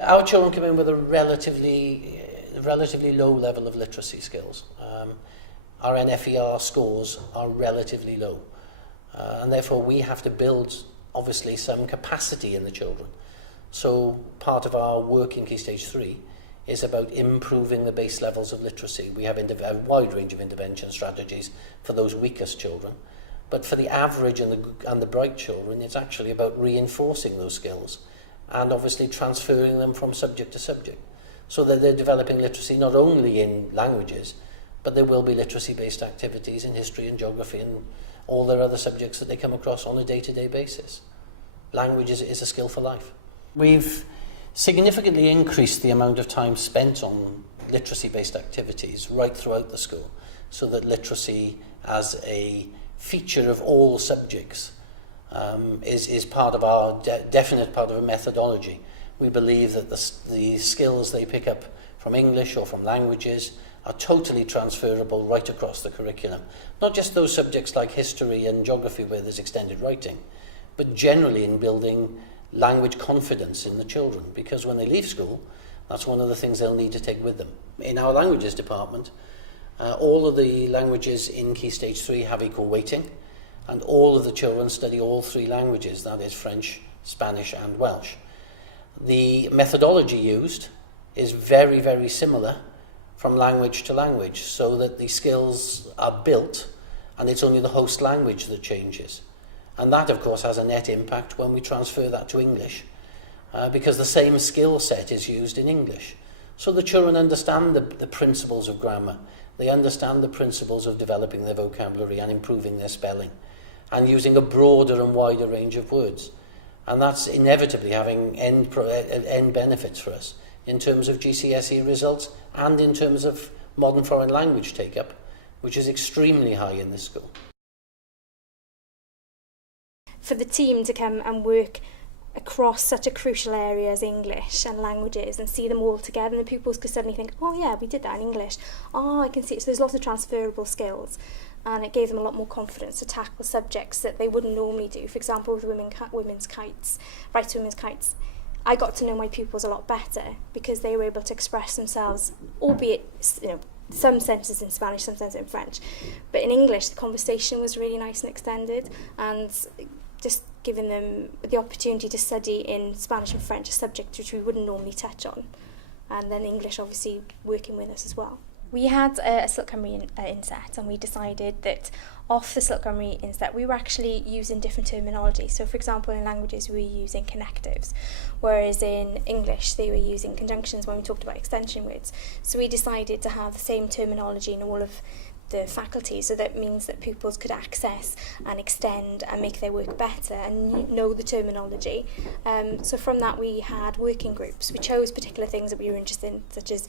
Our children come in with a relatively low level of literacy skills. Our NFER scores are relatively low, and therefore we have to build, obviously, some capacity in the children. So part of our work in Key Stage 3 is about improving the base levels of literacy. We have a wide range of intervention strategies for those weakest children, but for the average and the bright children, it's actually about reinforcing those skills and obviously transferring them from subject to subject, so that they're developing literacy not only in languages, but there will be literacy-based activities in history and geography and all their other subjects that they come across on a day-to-day basis. Language is a skill for life. We've significantly increased the amount of time spent on literacy-based activities right throughout the school, so that literacy as a feature of all subjects is part of our definite part of a methodology. We believe that the skills they pick up from English or from languages are totally transferable right across the curriculum. Not just those subjects like history and geography where there's extended writing, but generally in building language confidence in the children, because when they leave school, that's one of the things they'll need to take with them. In our languages department, all of the languages in Key Stage 3 have equal weighting, and all of the children study all three languages, that is French, Spanish and Welsh. The methodology used is very, very similar from language to language, so that the skills are built and it's only the host language that changes. And that, of course, has a net impact when we transfer that to English, because the same skill set is used in English. So the children understand the principles of grammar, they understand the principles of developing their vocabulary and improving their spelling, and using a broader and wider range of words. And that's inevitably having end benefits for us in terms of GCSE results and in terms of modern foreign language take-up, which is extremely high in this school. For the team to come and work across such a crucial area as English and languages and see them all together, and the pupils could suddenly think, oh yeah, we did that in English. Oh, I can see it. So there's lots of transferable skills, and it gave them a lot more confidence to tackle subjects that they wouldn't normally do. For example, with women's kites, right to women's kites, I got to know my pupils a lot better because they were able to express themselves, albeit, some sentences in Spanish, some sentences in French. But in English, the conversation was really nice and extended, and just giving them the opportunity to study in Spanish and French, a subject which we wouldn't normally touch on. And then English, obviously, working with us as well. We had a Silk Cymru inset, and we decided that off the Silk Cymru inset we were actually using different terminology. So for example, in languages we were using connectives, whereas in English they were using conjunctions when we talked about extension words. So we decided to have the same terminology in all of the faculty, so that means that pupils could access and extend and make their work better and know the terminology. So from that we had working groups. We chose particular things that we were interested in, such as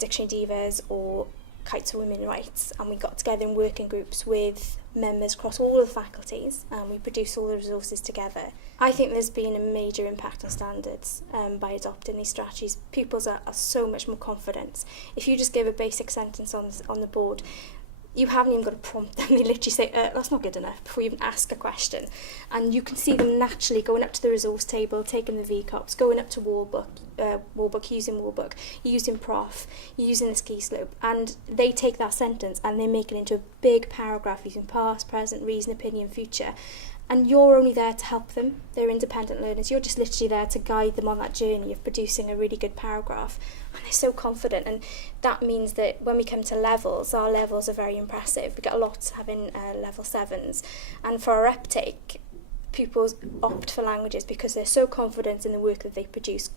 dictionary divas or kites for women's rights, and we got together in working groups with members across all of the faculties, and we produced all the resources together. I think there's been a major impact on standards by adopting these strategies. Pupils are so much more confident. If you just give a basic sentence on the board, you haven't even got to prompt them. They literally say, that's not good enough, before you even ask a question. And you can see them naturally going up to the resource table, taking the VCOPs, going up to Warbook, using Warbook, using Prof, using this key slope. And they take that sentence and they make it into a big paragraph using past, present, reason, opinion, future. And you're only there to help them. They're independent learners. You're just literally there to guide them on that journey of producing a really good paragraph. And they're so confident. And that means that when we come to levels, our levels are very impressive. We get a lot having level 7s. And for our uptake, pupils opt for languages because they're so confident in the work that they produce,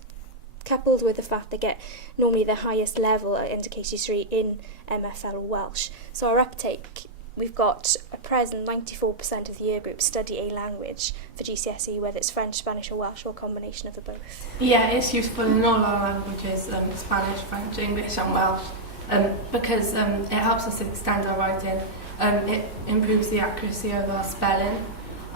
coupled with the fact they get normally the highest level at KC3 in MFL or Welsh. So our uptake, we've got at present 94% of the year group study a language for GCSE, whether it's French, Spanish or Welsh, or a combination of the both. Yeah, it's useful in all our languages, Spanish, French, English and Welsh, because it helps us extend our writing, it improves the accuracy of our spelling,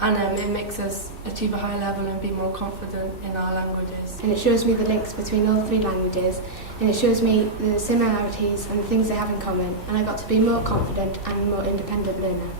and it makes us achieve a high level and be more confident in our languages. And it shows me the links between all three languages, and it shows me the similarities and the things they have in common, and I got to be more confident and more independent learner.